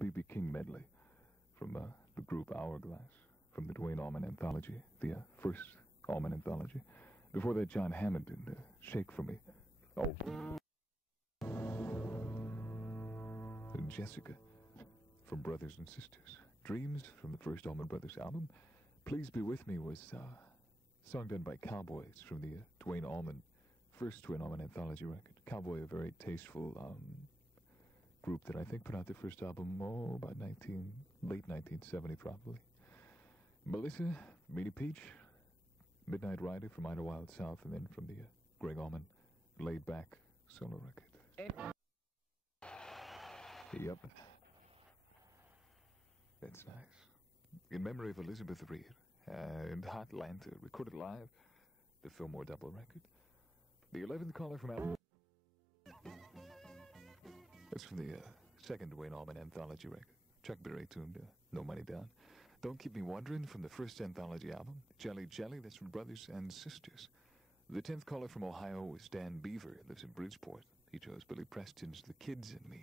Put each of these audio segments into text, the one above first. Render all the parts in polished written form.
B.B. King medley from the group Hourglass, from the Duane Allman anthology, the first Allman anthology. Before that, John Hammond and Shake for Me. Oh. And Jessica from Brothers and Sisters. Dreams from the first Allman Brothers album. Please Be With Me was a song done by Cowboys from the Duane Allman, first Duane Allman anthology record. Cowboy, a very tasteful group that I think put out their first album, about late 1970 probably. Melissa, Meaty Peach, Midnight Rider from Idlewild South, and then from the Greg Allman Laid Back solo record. Yep. That's nice. In memory of Elizabeth Reed and Hotlanta, recorded live, the Fillmore double record. The 11th caller from Alabama. That's from the second Duane Allman anthology record. Chuck Berry tuned No Money Down. Don't Keep Me Wondering from the first anthology album. Jelly Jelly, that's from Brothers and Sisters. The 10th caller from Ohio was Dan Beaver, lives in Bridgeport. He chose Billy Preston's The Kids and Me.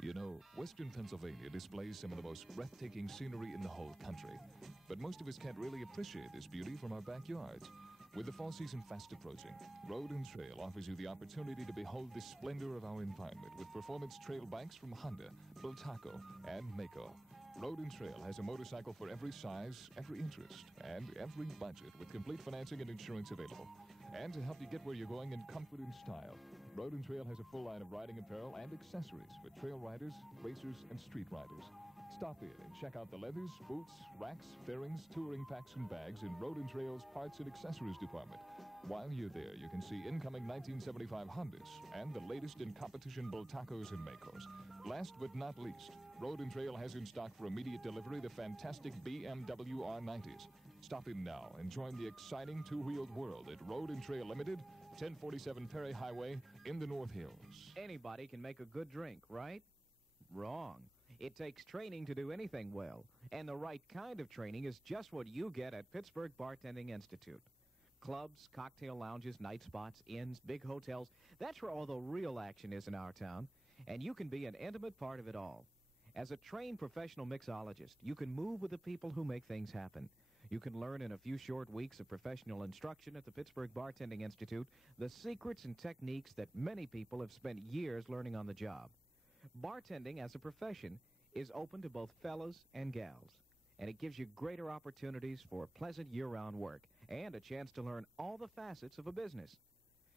You know, Western Pennsylvania displays some of the most breathtaking scenery in the whole country. But most of us can't really appreciate this beauty from our backyards. With the fall season fast approaching, Road and Trail offers you the opportunity to behold the splendor of our environment with performance trail bikes from Honda, Bultaco, and Mako. Road and Trail has a motorcycle for every size, every interest, and every budget with complete financing and insurance available. And to help you get where you're going in comfort and style, Road and Trail has a full line of riding apparel and accessories for trail riders, racers, and street riders. Stop in and check out the leathers, boots, racks, fairings, touring packs, and bags in Road and Trail's parts and accessories department. While you're there, you can see incoming 1975 Hondas and the latest in competition Bultacos and Makos. Last but not least, Road and Trail has in stock for immediate delivery the fantastic BMW R90s. Stop in now and join the exciting two-wheeled world at Road and Trail Limited, 1047 Perry Highway in the North Hills. Anybody can make a good drink, right? Wrong. It takes training to do anything well, and the right kind of training is just what you get at Pittsburgh Bartending Institute. Clubs, cocktail lounges, night spots, inns, big hotels, that's where all the real action is in our town, and you can be an intimate part of it all. As a trained professional mixologist, you can move with the people who make things happen. You can learn in a few short weeks of professional instruction at the Pittsburgh Bartending Institute the secrets and techniques that many people have spent years learning on the job. Bartending as a profession is open to both fellas and gals, and it gives you greater opportunities for pleasant year-round work and a chance to learn all the facets of a business.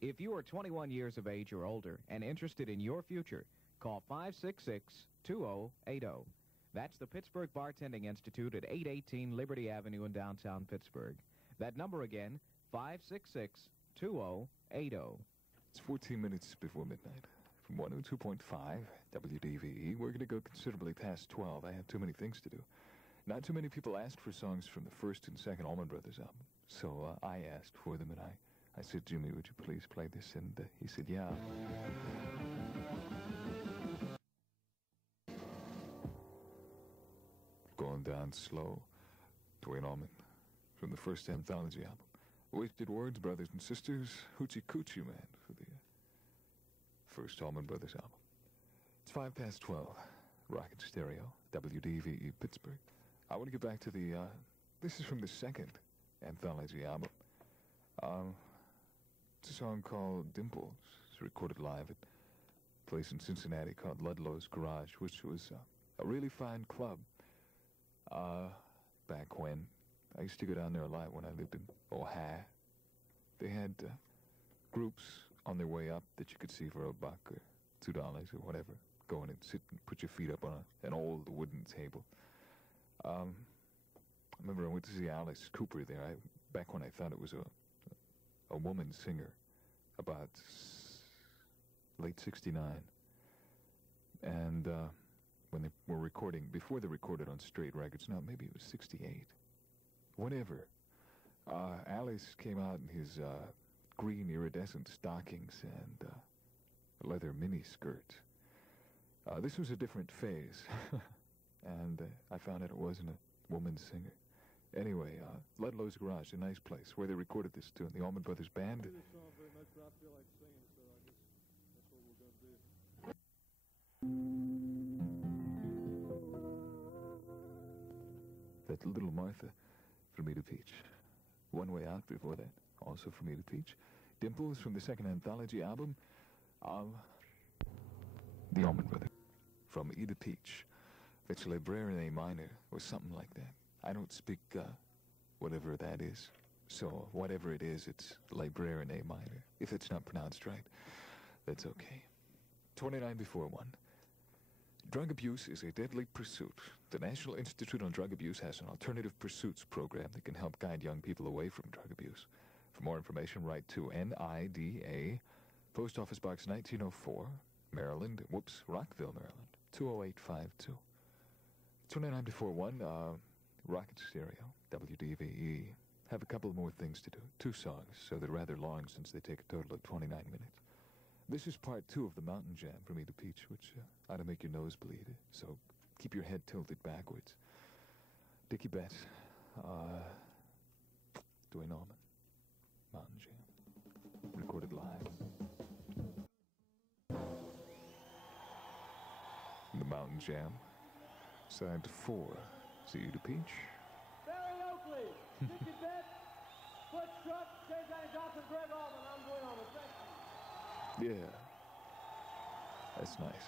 If you are 21 years of age or older and interested in your future, call 566-2080. That's the Pittsburgh Bartending Institute at 818 Liberty Avenue in downtown Pittsburgh. That number again, 566-2080. It's 14 minutes before midnight. From 102.5 WDVE, we're going to go considerably past 12. I have too many things to do. Not too many people asked for songs from the first and second Allman Brothers album. So I asked for them, and I said, Jimmy, would you please play this? And he said, yeah. Going Down Slow, Duane Allman, from the first anthology album. Wasted Words, Brothers and Sisters, Hoochie Coochie Man for the first Allman Brothers album. It's 5 past 12, Rocket Stereo, WDVE Pittsburgh. I want to get back to the, this is from the second anthology album. It's a song called Dimples. It's recorded live at a place in Cincinnati called Ludlow's Garage, which was a really fine club. Back when I used to go down there a lot when I lived in Ohio. They had groups on their way up that you could see for $1 or $2 or whatever. Go in and sit and put your feet up on an old wooden table. I remember I went to see Alice Cooper there. Back when I thought it was a woman singer, about late '69, and when they were recording, before they recorded on straight records, no, maybe it was '68, whatever. Alice came out in his green iridescent stockings and leather miniskirt. This was a different phase, and I found out it wasn't a woman singer. Anyway, Ludlow's Garage, a nice place where they recorded this tune. The Allman Brothers Band. I do this song very much, but I feel like singing, so I guess that's what we're going to do. That's Little Martha from Me to Peach. One Way Out before that, also from Me to Peach. Dimples from the second anthology album. The Allman Brothers. From E to Peach. That's Libraire in A minor, or something like that. I don't speak, whatever that is. So, whatever it is, it's Libraire in A minor. If it's not pronounced right, that's okay. 29 before 1. Drug abuse is a deadly pursuit. The National Institute on Drug Abuse has an alternative pursuits program that can help guide young people away from drug abuse. For more information, write to NIDA, Post Office Box 1904, Maryland, Rockville, Maryland, 20852. 29 before 1, Rocket Stereo, WDVE. Have a couple more things to do. 2 songs, so they're rather long since they take a total of 29 minutes. This is part 2 of the Mountain Jam for Me to Peach, which ought to make your nose bleed. So keep your head tilted backwards. Dickie Betts, Dwayne Allman, Mountain Jam, recorded live. The Mountain Jam, side 4, See You to Peach. Barry Oakley, Dickie Betts, Foot Truck, J.J. Johnson, Greg Allman. I'm going on with thank you. Yeah, that's nice.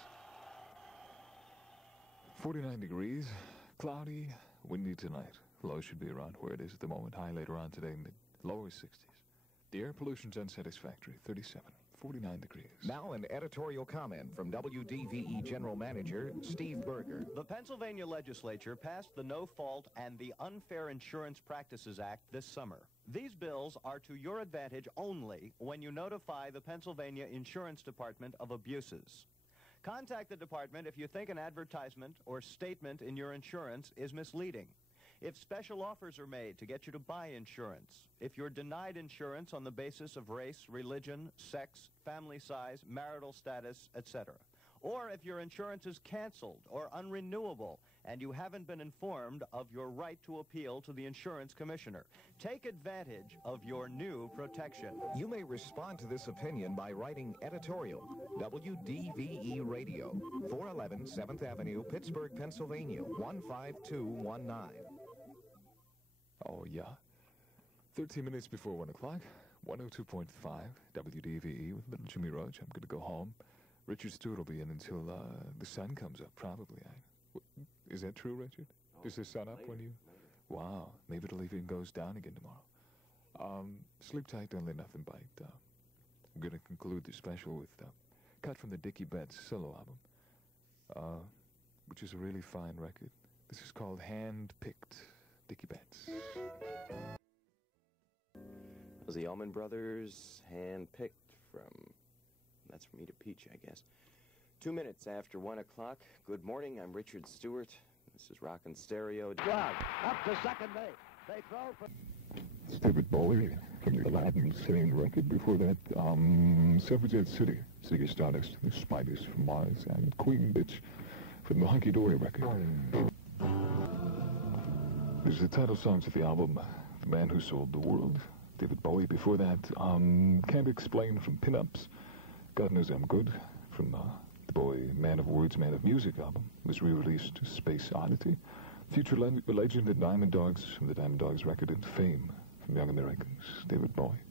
49 degrees, cloudy, windy tonight. Low should be around where it is at the moment. High later on today, lower 60s. The air pollution's unsatisfactory, 37. 49 degrees. Now an editorial comment from WDVE General Manager Steve Berger. The Pennsylvania legislature passed the No-Fault and the Unfair Insurance Practices Act this summer. These bills are to your advantage only when you notify the Pennsylvania Insurance Department of abuses. Contact the department if you think an advertisement or statement in your insurance is misleading. If special offers are made to get you to buy insurance, if you're denied insurance on the basis of race, religion, sex, family size, marital status, etc. Or if your insurance is canceled or unrenewable and you haven't been informed of your right to appeal to the insurance commissioner. Take advantage of your new protection. You may respond to this opinion by writing editorial, WDVE Radio, 411 7th Avenue, Pittsburgh, Pennsylvania, 15219. Oh, yeah. 13 minutes before 1 o'clock, 102.5 WDVE with little Jimmy Roach. I'm going to go home. Richard Stewart will be in until the sun comes up, probably. Is that true, Richard? Does the sun up when you... Wow. Maybe it'll even goes down again tomorrow. Sleep tight, don't let nothing bite. I'm going to conclude the special with cut from the Dickie Betts solo album, which is a really fine record. This is called Hand-Picked. Dickie Betts. Was the Allman Brothers hand-picked from... That's from Me to Peach, I guess. 2 minutes after 1 o'clock. Good morning, I'm Richard Stewart. This is Rockin' Stereo. Drive, up to second base. They throw for... It's David Bowie from the Latin Sane record. Before that, Suffragette City, Ziggy Stardust, The Spiders from Mars, and Queen Bitch from the Hunky Dory record. These are the title songs of the album, The Man Who Sold the World, David Bowie. Before that, Can't Explain from Pinups, God Knows I'm Good from the Bowie Man of Words, Man of Music album. It was re-released to Space Oddity. Future Legend and Diamond Dogs from the Diamond Dogs record, and Fame from Young Americans, David Bowie.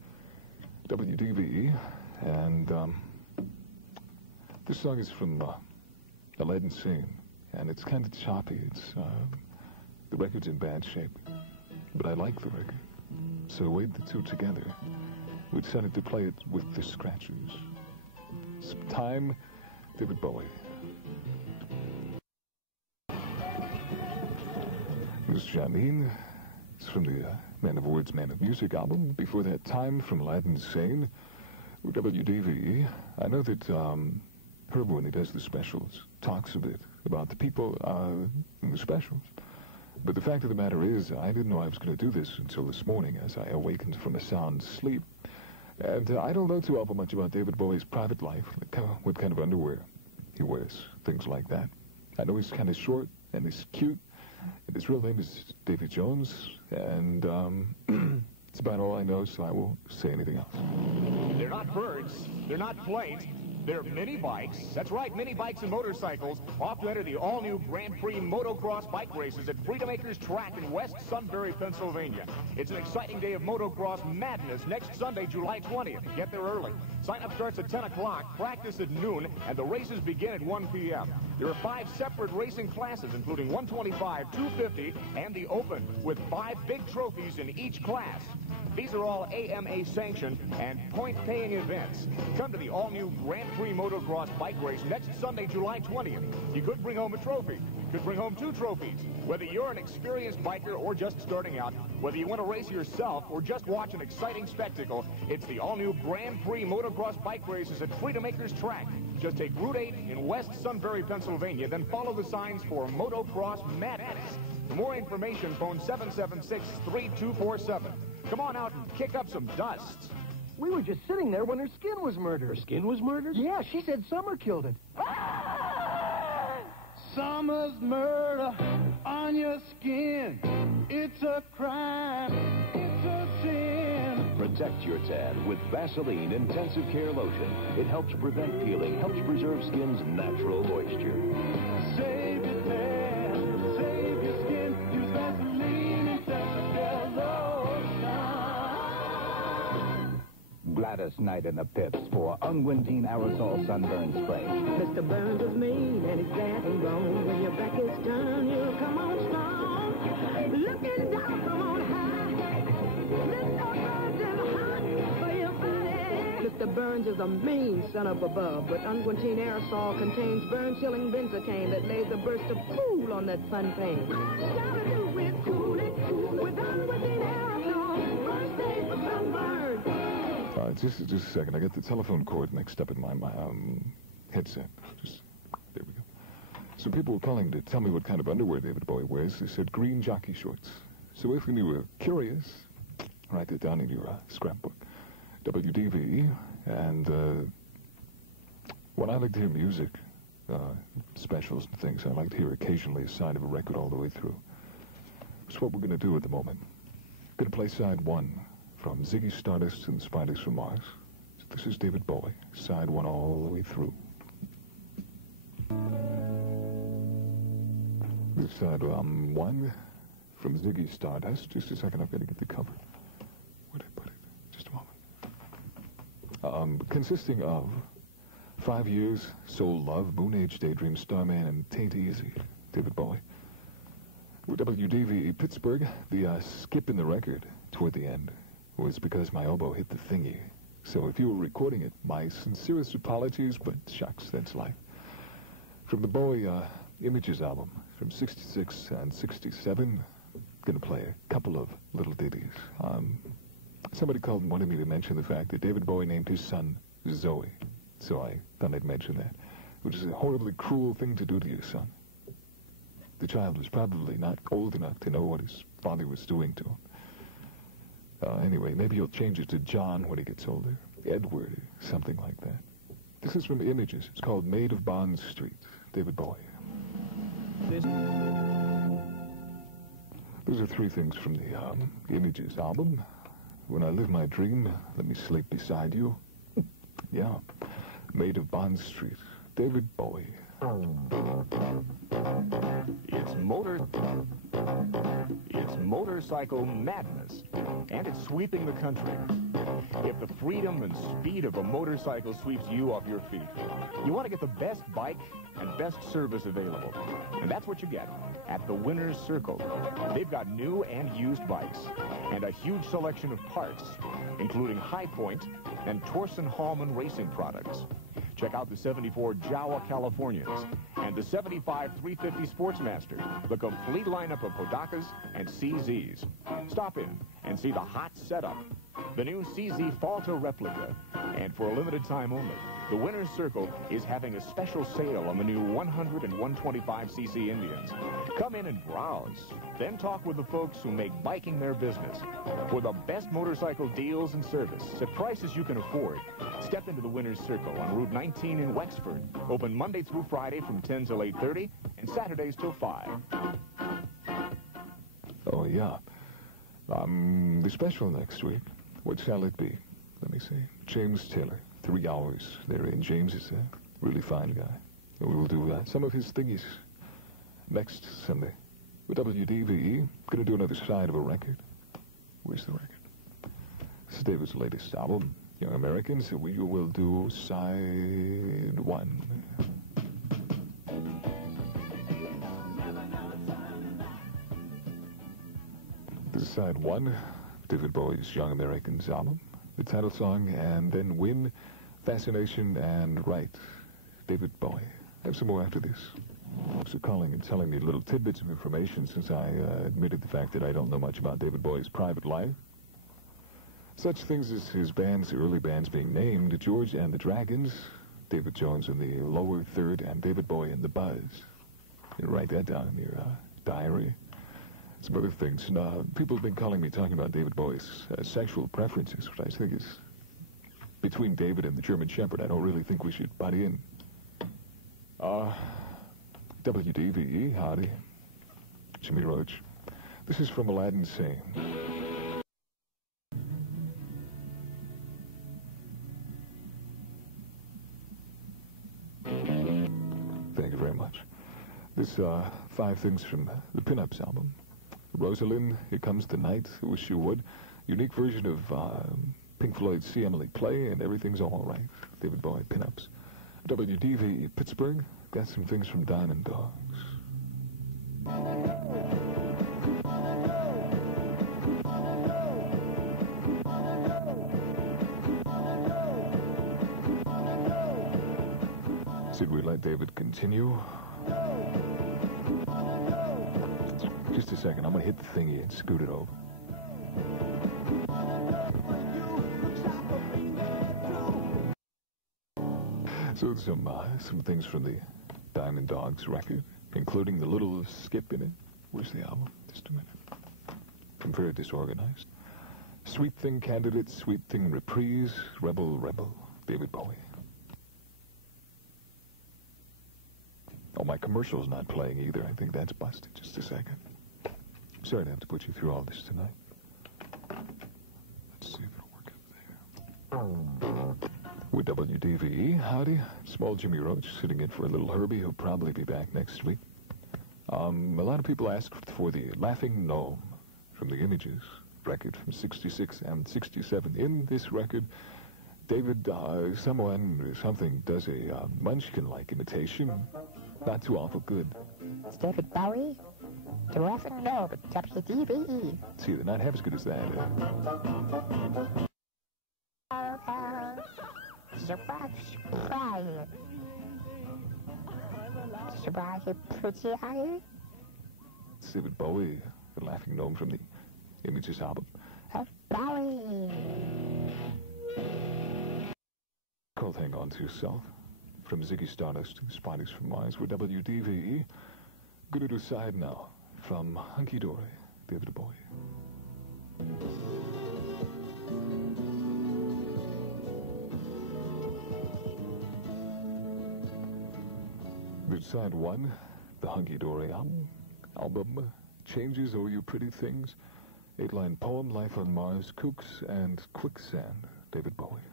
WDVE, and this song is from the Leaden Scene, and it's kind of choppy. It's... the record's in bad shape, but I like the record. So weighed the two together. We decided to play it with the scratches. Some time, David Bowie. This is Janine. It's from the Man of Words, Man of Music album. Before that, Time from Aladdin Sane with WDVE. I know that Herb, when he does the specials, talks a bit about the people in the specials. But the fact of the matter is, I didn't know I was going to do this until this morning as I awakened from a sound sleep. And I don't know too awful much about David Bowie's private life, like what kind of underwear he wears, things like that. I know he's kind of short, and he's cute, and his real name is Davy Jones, and it's about all I know, so I won't say anything else. They're not birds. They're not planes. They're mini bikes. That's right, mini bikes and motorcycles off to enter the all-new Grand Prix motocross bike races at Freedom Acres Track in West Sunbury, Pennsylvania. It's an exciting day of motocross madness next Sunday, July 20th. Get there early. Sign-up starts at 10 o'clock, practice at noon, and the races begin at 1 p.m. There are 5 separate racing classes, including 125, 250, and the Open, with 5 big trophies in each class. These are all AMA sanctioned and point-paying events. Come to the all-new Grand Prix motocross bike race next Sunday, July 20th. You could bring home a trophy. You could bring home 2 trophies. Whether you're an experienced biker or just starting out, whether you want to race yourself or just watch an exciting spectacle, it's the all-new Grand Prix motocross bike races at Freedom Acres Track. Just take Route 8 in West Sunbury, Pennsylvania, then follow the signs for Motocross Madness. For more information, phone 776-3247. Come on out and kick up some dust. We were just sitting there when her skin was murdered. Her skin was murdered? Yeah, she said Summer killed it. Summer's murder on your skin. It's a crime. It's a sin. Protect your tan with Vaseline Intensive Care Lotion. It helps prevent peeling, helps preserve skin's natural moisture. Save your tan. Save your skin. Use Vaseline Intensive Care Lotion. Gladys Knight and the Pips for unguentine aerosol sunburn spray. Mr. Burns is mean and he's getting wrong. When your back is turned, you'll come on strong. Looking down from on high. Mr. Burns is hot for your body. Mr. Burns is a mean son of above, but unguentine aerosol contains burn-chilling benzocaine that lays a burst of cool on that fun pain. All you gotta do is cool it with unguentine aerosol. First aid for sunburn. Just a second. I got the telephone cord mixed up in my headset. There we go. So people were calling to tell me what kind of underwear David Bowie wears. They said green jockey shorts. So if you were curious, write that down in your scrapbook. WDVE. And when I like to hear music, specials and things, I like to hear occasionally a side of a record all the way through. That's what we're going to do at the moment. Going to play side 1. From Ziggy Stardust and Spiders from Mars. This is David Bowie, side 1 all the way through. This side 1 from Ziggy Stardust. Just a second, I've got to get the cover. Where'd I put it? Just a moment. Consisting of 5 Years, Soul Love, Moon Age Daydream, Starman, and Tain't Easy, David Bowie. With WDVE Pittsburgh, the skip in the record toward the end was because my elbow hit the thingy. So if you were recording it, my sincerest apologies, but shucks, that's life. From the Bowie Images album from 66 and 67, going to play a couple of little ditties. Somebody called and wanted me to mention the fact that David Bowie named his son Zoe. So I thought I'd mention that, which is a horribly cruel thing to do to your son. The child was probably not old enough to know what his father was doing to him. Anyway, maybe he'll change it to John when he gets older. Edward, or something like that. This is from Images. It's called Maid of Bond Street. David Bowie. Those are 3 things from the Images album. When I live my dream, let me sleep beside you. Yeah. Maid of Bond Street. David Bowie. It's motorcycle madness, and it's sweeping the country. If the freedom and speed of a motorcycle sweeps you off your feet, you want to get the best bike and best service available. And that's what you get at the Winner's Circle. They've got new and used bikes, and a huge selection of parts, including High Point and Torsen Hallman racing products. Check out the 74 Jawa Californians and the 75 350 Sportsmaster, the complete lineup of Kodakas and CZs. Stop in and see the hot setup, the new CZ Falter replica, and for a limited time only, the Winner's Circle is having a special sale on the new 100 and 125cc Indians. Come in and browse, then talk with the folks who make biking their business. For the best motorcycle deals and service at prices you can afford, step into the Winner's Circle on Route 19 in Wexford. Open Monday through Friday from 10 till 8:30 and Saturdays till 5. Oh, yeah. The special next week. What shall it be? Let me see. James Taylor. 3 hours there in. James is a really fine guy. And we will do some of his thingies next Sunday. With WDVE, going to do another side of a record. Where's the record? This is David's latest album, Young Americans. We will do side 1. This is side 1, David Bowie's Young Americans album. The title song, and then Win, Fascination, and Right. David Bowie. I have some more after this. So calling and telling me little tidbits of information since I admitted the fact that I don't know much about David Bowie's private life. Such things as his bands, early bands being named, George and the Dragons, David Jones in the Lower Third, and David Bowie and the Buzz. You write that down in your diary. Some other things. People have been calling me talking about David Bowie's sexual preferences, which I think is between David and the German Shepherd. I don't really think we should butt in. WDVE, howdy. Jimmy Roach. This is from Aladdin Sane. Thank you very much. This 5 things from the Pinups album. Rosalind, Here Comes the Night, I Wish You Would. Unique version of Pink Floyd's See Emily Play, and Everything's All Right. David Bowie, Pinups. WDVE Pittsburgh, got some things from Diamond Dogs. Should we let David continue? Just a second, I'm going to hit the thingy and scoot it over. So some things from the Diamond Dogs record, including the little skip in it. Where's the album? Just a minute. I'm very disorganized. Sweet Thing Candidate, Sweet Thing Reprise, Rebel, Rebel, David Bowie. Oh, my commercial's not playing either. I think that's busted. Just a second. Sorry to have to put you through all this tonight. Let's see if it'll work up there. With WDVE, howdy. Small Jimmy Roach sitting in for a little Herbie, who'll probably be back next week. A lot of people asked for the Laughing Gnome from the Images record from 66 and 67. In this record, David, someone or something does a Munchkin-like imitation. Not too awful good. It's David Bowie, the Laughing Gnome at WDVE. See, they're not half as good as that. Surprise. David Bowie, the Laughing Gnome from the Images album. Bowie. Called Hang On to Yourself. From Ziggy Stardust to Spiders from Mars. We're WDVE. Good to side now. From Hunky Dory, David Bowie. Good side 1, the Hunky Dory album. Changes, Oh You Pretty Things. 8-line poem, Life on Mars, Kooks, and Quicksand, David Bowie.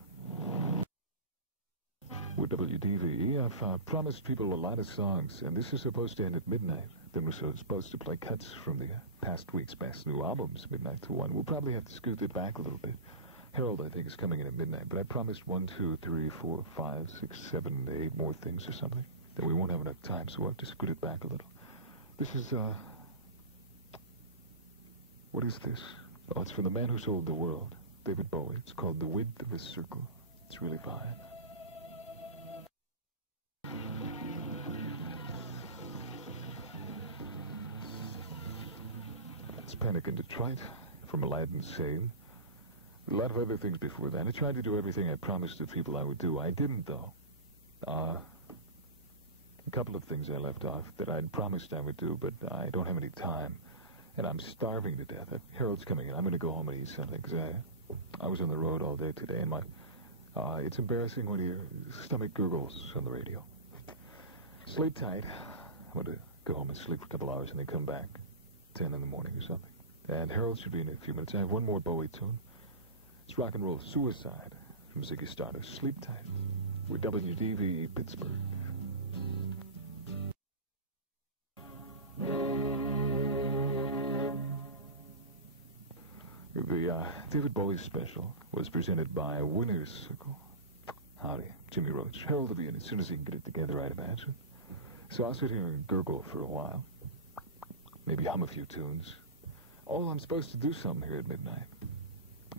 With WDVE, I've promised people a lot of songs, and this is supposed to end at midnight. Then we're supposed to play cuts from the past week's best new albums, midnight to 1. We'll probably have to scoot it back a little bit. Harold, I think, is coming in at midnight, but I promised 1, 2, 3, 4, 5, 6, 7, 8 more things or something. Then we won't have enough time, so we'll have to scoot it back a little. This is, what is this? Oh, it's from The Man Who Sold the World, David Bowie. It's called The Width of a Circle. It's really fine. Panic in Detroit from Aladdin Sane. A lot of other things before that. I tried to do everything I promised the people I would do. I didn't, though. A couple of things I left off that I'd promised I would do, but I don't have any time. And I'm starving to death. Harold's coming in. I'm going to go home and eat something, because I was on the road all day today, and it's embarrassing when your stomach gurgles on the radio. Sleep tight. I'm going to go home and sleep for a couple hours and then come back 10 in the morning or something. And Harold should be in a few minutes. I have one more Bowie tune. It's Rock and Roll Suicide from Ziggy Stardust, Sleep Tight, with WDVE Pittsburgh. The David Bowie special was presented by Winner's Circle. Howdy, Jimmy Roach. Harold will be in as soon as he can get it together, I'd imagine. So I'll sit here and gurgle for a while. Maybe hum a few tunes. Oh, I'm supposed to do something here at midnight.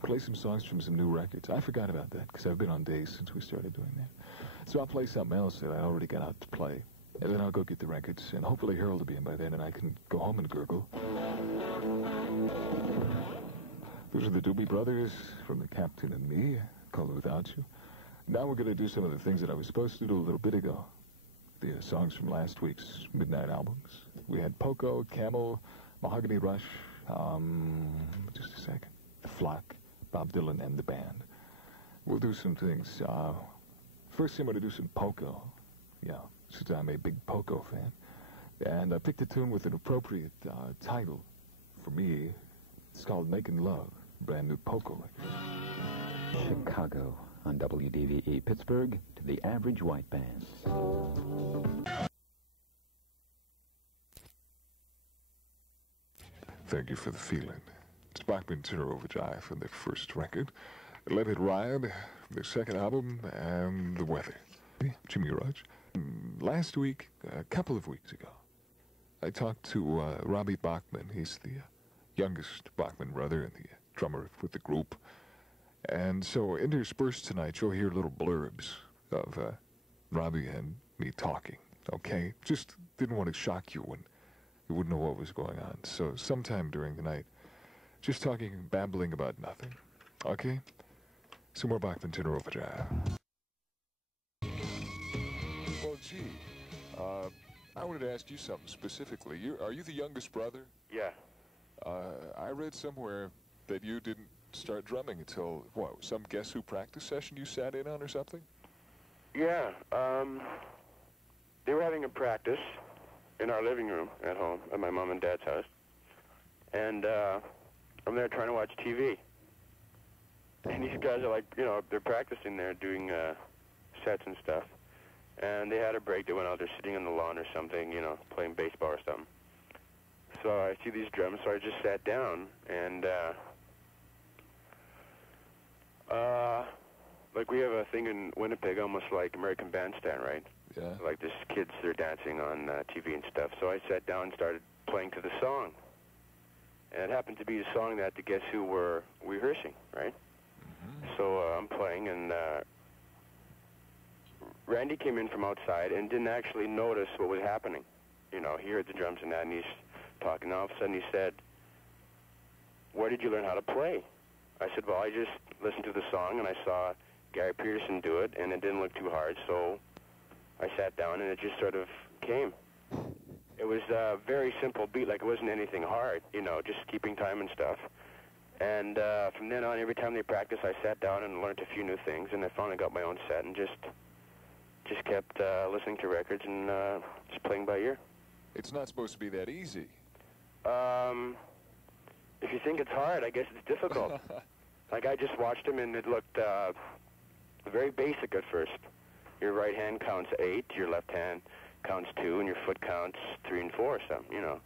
Play some songs from some new records. I forgot about that, because I've been on days since we started doing that. So I'll play something else that I already got out to play. And then I'll go get the records, and hopefully Harold will be in by then, and I can go home and gurgle. Those are the Doobie Brothers from The Captain and Me, called Without You. Now we're going to do some of the things that I was supposed to do a little bit ago. The songs from last week's Midnight albums. We had Poco, Camel, Mahogany Rush, just a second, The Flock, Bob Dylan, and the band. We'll do some things. First I'm going to do some Poco. Yeah, since I'm a big Poco fan. And I picked a tune with an appropriate title for me. It's called Making Love, brand new Poco record. Chicago on WDVE Pittsburgh to the Average White Band. Thank you for the feeling. It's Bachman Turner Overdrive from their first record. Let It Ride from their second album, and The Weather. Jimmy Roach. Last week, a couple of weeks ago, I talked to Robbie Bachman. He's the youngest Bachman brother and the drummer with the group. And so interspersed tonight, you'll hear little blurbs of Robbie and me talking, okay? Just didn't want to shock you when you wouldn't know what was going on. So sometime during the night, just talking and babbling about nothing, okay? Some more Bachman Turner Overdrive. Well, gee, I wanted to ask you something specifically. Are you the youngest brother? Yeah. I read somewhere that you didn't start drumming until, what, some Guess Who practice session you sat in on or something? Yeah, they were having a practice in our living room at home, at my mom and dad's house. And I'm there trying to watch TV. And these guys are like, you know, they're practicing there, doing sets and stuff. And they had a break. They went out there sitting on the lawn or something, you know, playing baseball or something. So I see these drums, so I just sat down, and like we have a thing in Winnipeg, almost like American Bandstand, right? Yeah. Like there's kids that are dancing on TV and stuff. So I sat down and started playing to the song. And it happened to be the song that the Guess Who were rehearsing, right? Mm-hmm. So I'm playing, and Randy came in from outside and didn't actually notice what was happening. You know, he heard the drums and that, and he's talking. All of a sudden he said, "Where did you learn how to play?" I said, "Well, I just listened to the song, and I saw Gary Peterson do it, and it didn't look too hard, so I sat down, and it just sort of came." It was a very simple beat, like it wasn't anything hard, you know, just keeping time and stuff. And from then on, every time they practiced, I sat down and learned a few new things, and I finally got my own set and just kept listening to records and just playing by ear. It's not supposed to be that easy. If you think it's hard, I guess it's difficult. Like, I just watched him, and it looked very basic at first. Your right hand counts 8, your left hand counts 2, and your foot counts 3 and 4 or something, you know.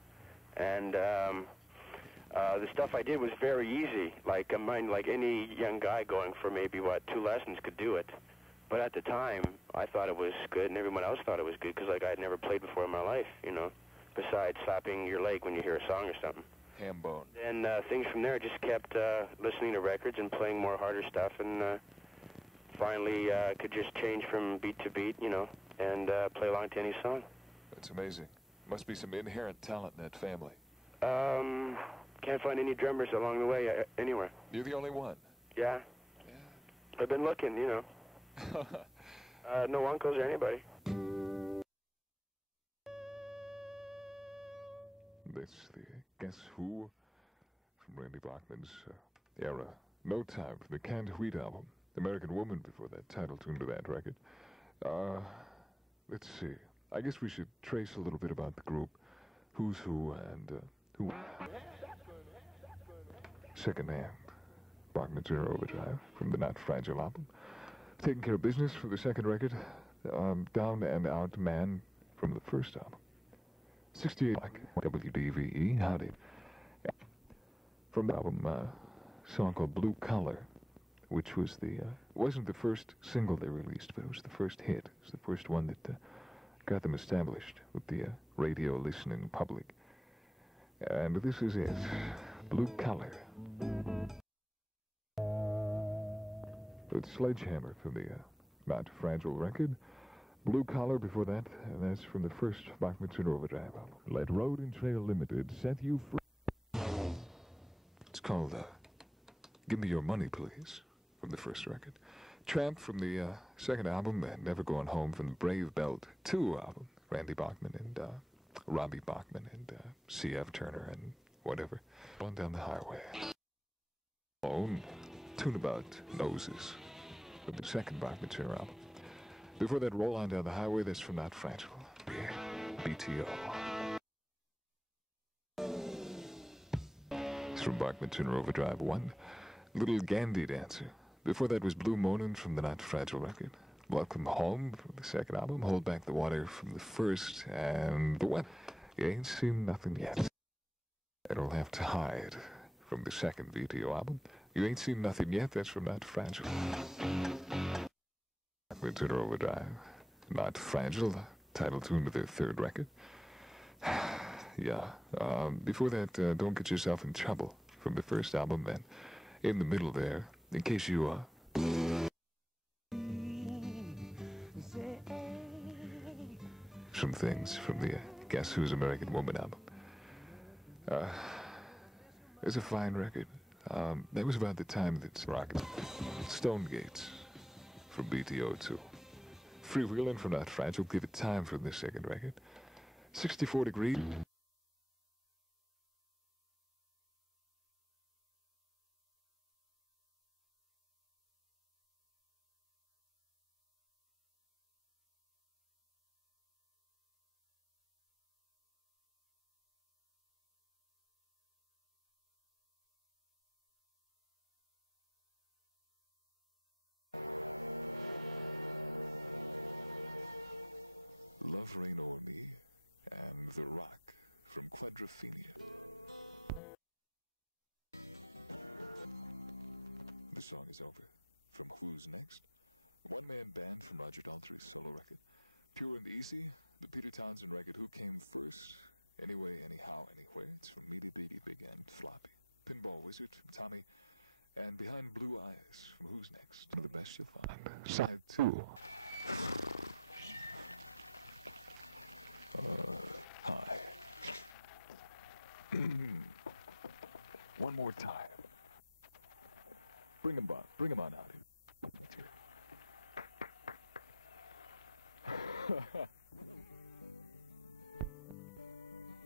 And the stuff I did was very easy. Like, I mean, like any young guy going for maybe, 2 lessons could do it. But at the time, I thought it was good, and everyone else thought it was good, because, like, I had never played before in my life, you know, besides slapping your leg when you hear a song or something. Ham bone. And things from there, just kept listening to records and playing more harder stuff, and finally could just change from beat to beat, you know, and play along to any song. That's amazing. Must be some inherent talent in that family. Can't find any drummers along the way anywhere. You're the only one? Yeah. I've been looking, you know. No uncles or anybody. That's the Guess Who from Randy Bachman's era. No Time from the Canned Wheat album. American Woman before that, title tune to that record. Let's see. I guess we should trace a little bit about the group. Who's who and who. Second hand. Bachman Turner Overdrive from the Not Fragile album. Taking care of business for the second record. Down and Out Man from the first album. 68 like WDVE. Howdy. From the album, a song called Blue Collar, which was wasn't the first single they released, but it was the first hit. It was the first one that got them established with the radio listening public. And this is it. Blue Collar. It's Sledgehammer from the Not Fragile record. Blue Collar before that, and that's from the first Bachman Turner Overdrive album. Let Road and Trail Limited set you free. It's called Give Me Your Money, Please, from the first record. Tramp from the second album, and Never Going Home from the Brave Belt 2 album. Randy Bachman and Robbie Bachman and C.F. Turner and whatever. On Down the Highway. Own Tune About Noses from the second Bachman Turner album. Before that, Roll On Down the Highway, that's from Not Fragile. BTO. It's from Bachman Turner Overdrive 1. Little Gandhi Dancer. Before that was Blue Monin from the Not Fragile record. Welcome Home from the second album. Hold Back the Water from the first. And The Wet. You Ain't Seen Nothing Yet. I Don't Have to Hide from the second BTO album. You Ain't Seen Nothing Yet, that's from Not Fragile. Bachman Turner Overdrive. Not Fragile, title tune to their third record. Yeah. Before that, Don't Get Yourself in Trouble from the first album. Then in the middle there, in case you some things from the Guess Who's American Woman album. It's a fine record. That was about the time that rocked. Stone Gates from BTO 2. Freewheeling from Not Fragile. Give It Time from this second record. 64 Degrees. The song is over. From Who's Next? One-man band from Roger Daltrey's solo record. Pure and Easy, the Peter Townsend record, Who Came First? Anyway, Anyhow, Anywhere. It's from Meaty Beady, Big and Floppy. Pinball Wizard from Tommy. And Behind Blue Eyes from Who's Next? One of the best you'll find. Side 2. Hi. One more time. Bring him on out here.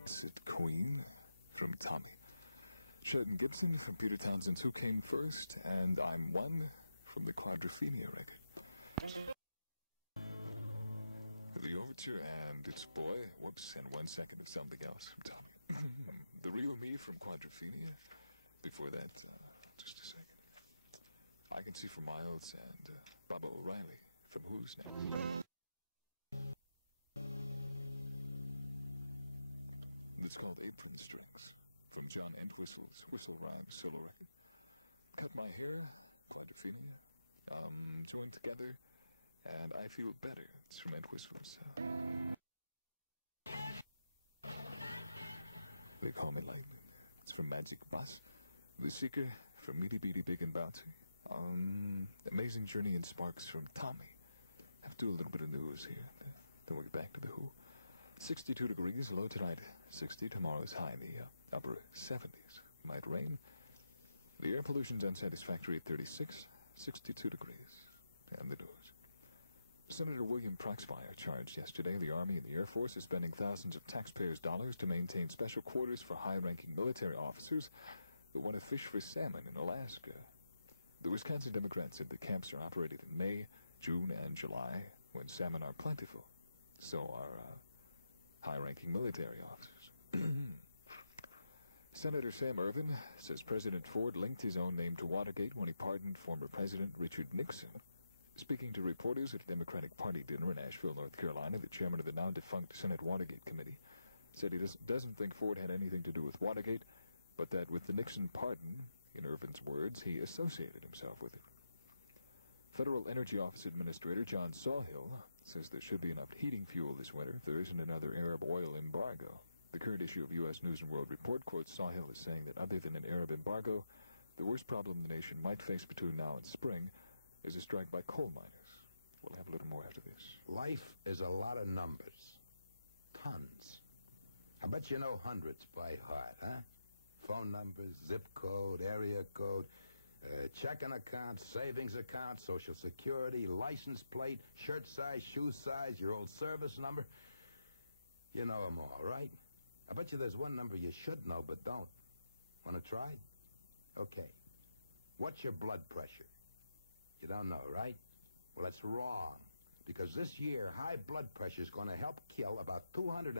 Sit Queen from Tommy. Sheridan Gibson from Peter Townsend's Who Came First, and I'm One from the Quadrophenia record. The Overture and It's Boy, whoops, and 1 second of something else from Tommy. The Real Me from Quadrophenia. Before that, just a second. I Can See for Miles and Baba O'Reilly from Who's Next. It's called Ape from the Strings from John Entwistle's Whistle Rhyme solo record. Cut My Hair, Quadrophenia, Joined Together, and I Feel Better. It's from Entwistle's. They Call Me Lightning. It's from Magic Bus. The Seeker from Meaty Beady, Big and Bouncy. Amazing Journey in Sparks from Tommy. Have to do a little bit of news here. Then we'll get back to the Who. 62 degrees, low tonight 60. Tomorrow's high in the upper 70s. Might rain. The air pollution's unsatisfactory at 36. 62 degrees. And the news. Senator William Proxmire charged yesterday the Army and the Air Force is spending thousands of taxpayers' dollars to maintain special quarters for high-ranking military officers who want to fish for salmon in Alaska. The Wisconsin Democrats said the camps are operated in May, June, and July when salmon are plentiful. So are high-ranking military officers. Senator Sam Ervin says President Ford linked his own name to Watergate when he pardoned former President Richard Nixon. Speaking to reporters at a Democratic Party dinner in Asheville, North Carolina, the chairman of the now-defunct Senate Watergate Committee said he doesn't think Ford had anything to do with Watergate, but that with the Nixon pardon, in Irvin's words, he associated himself with it. Federal Energy Office Administrator John Sawhill says there should be enough heating fuel this winter if there isn't another Arab oil embargo. The current issue of U.S. News & World Report quotes Sawhill as saying that other than an Arab embargo, the worst problem the nation might face between now and spring is a strike by coal miners. We'll have a little more after this. Life is a lot of numbers. Tons. I bet you know hundreds by heart, huh? Phone numbers, zip code, area code, checking account, savings account, Social Security, license plate, shirt size, shoe size, your old service number. You know them all, right? I bet you there's one number you should know but don't. Want to try? Okay. What's your blood pressure? You don't know, right? Well, that's wrong. Because this year, high blood pressure is going to help kill about 250,000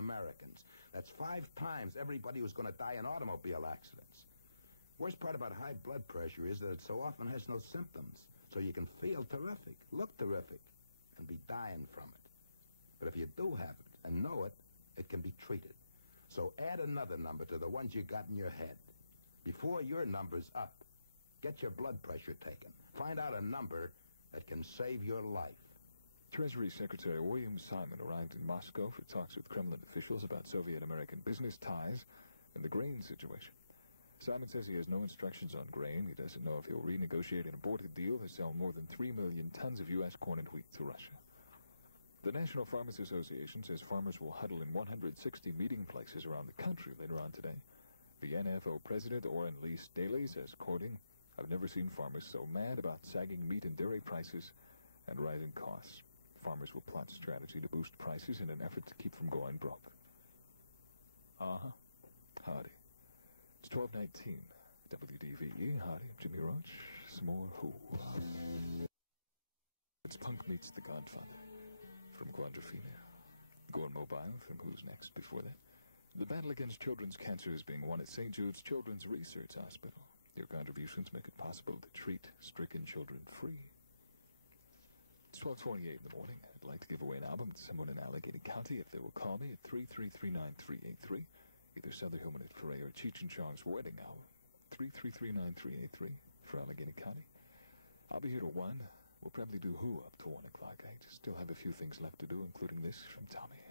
Americans. That's 5 times everybody who's going to die in automobile accidents. Worst part about high blood pressure is that it so often has no symptoms. So you can feel terrific, look terrific, and be dying from it. But if you do have it and know it, it can be treated. So add another number to the ones you got in your head. Before your number's up, get your blood pressure taken. Find out a number that can save your life. Treasury Secretary William Simon arrived in Moscow for talks with Kremlin officials about Soviet-American business ties and the grain situation. Simon says he has no instructions on grain. He doesn't know if he'll renegotiate an aborted deal to sell more than 3 million tons of U.S. corn and wheat to Russia. The National Farmers Association says farmers will huddle in 160 meeting places around the country later on today. The NFO president, Orrin Lee Staley, says, quoting, "I've never seen farmers so mad about sagging meat and dairy prices and rising costs. Farmers will plot strategy to boost prices in an effort to keep from going broke." Howdy. It's 12:19. WDVE. Howdy. Jimmy Roach. Some more Who. It's Punk Meets the Godfather from Quadrophenia. Going Mobile from Who's Next before that. The battle against children's cancer is being won at St. Jude's Children's Research Hospital. Your contributions make it possible to treat stricken children free. It's 12:28 in the morning. I'd like to give away an album to someone in Allegheny County if they will call me at 333-9383. Either Southern Human at Foray or Cheech and Chong's wedding album. 333-9383 for Allegheny County. I'll be here till 1. We'll probably do Who up to 1 o'clock. I still have a few things left to do, including this from Tommy.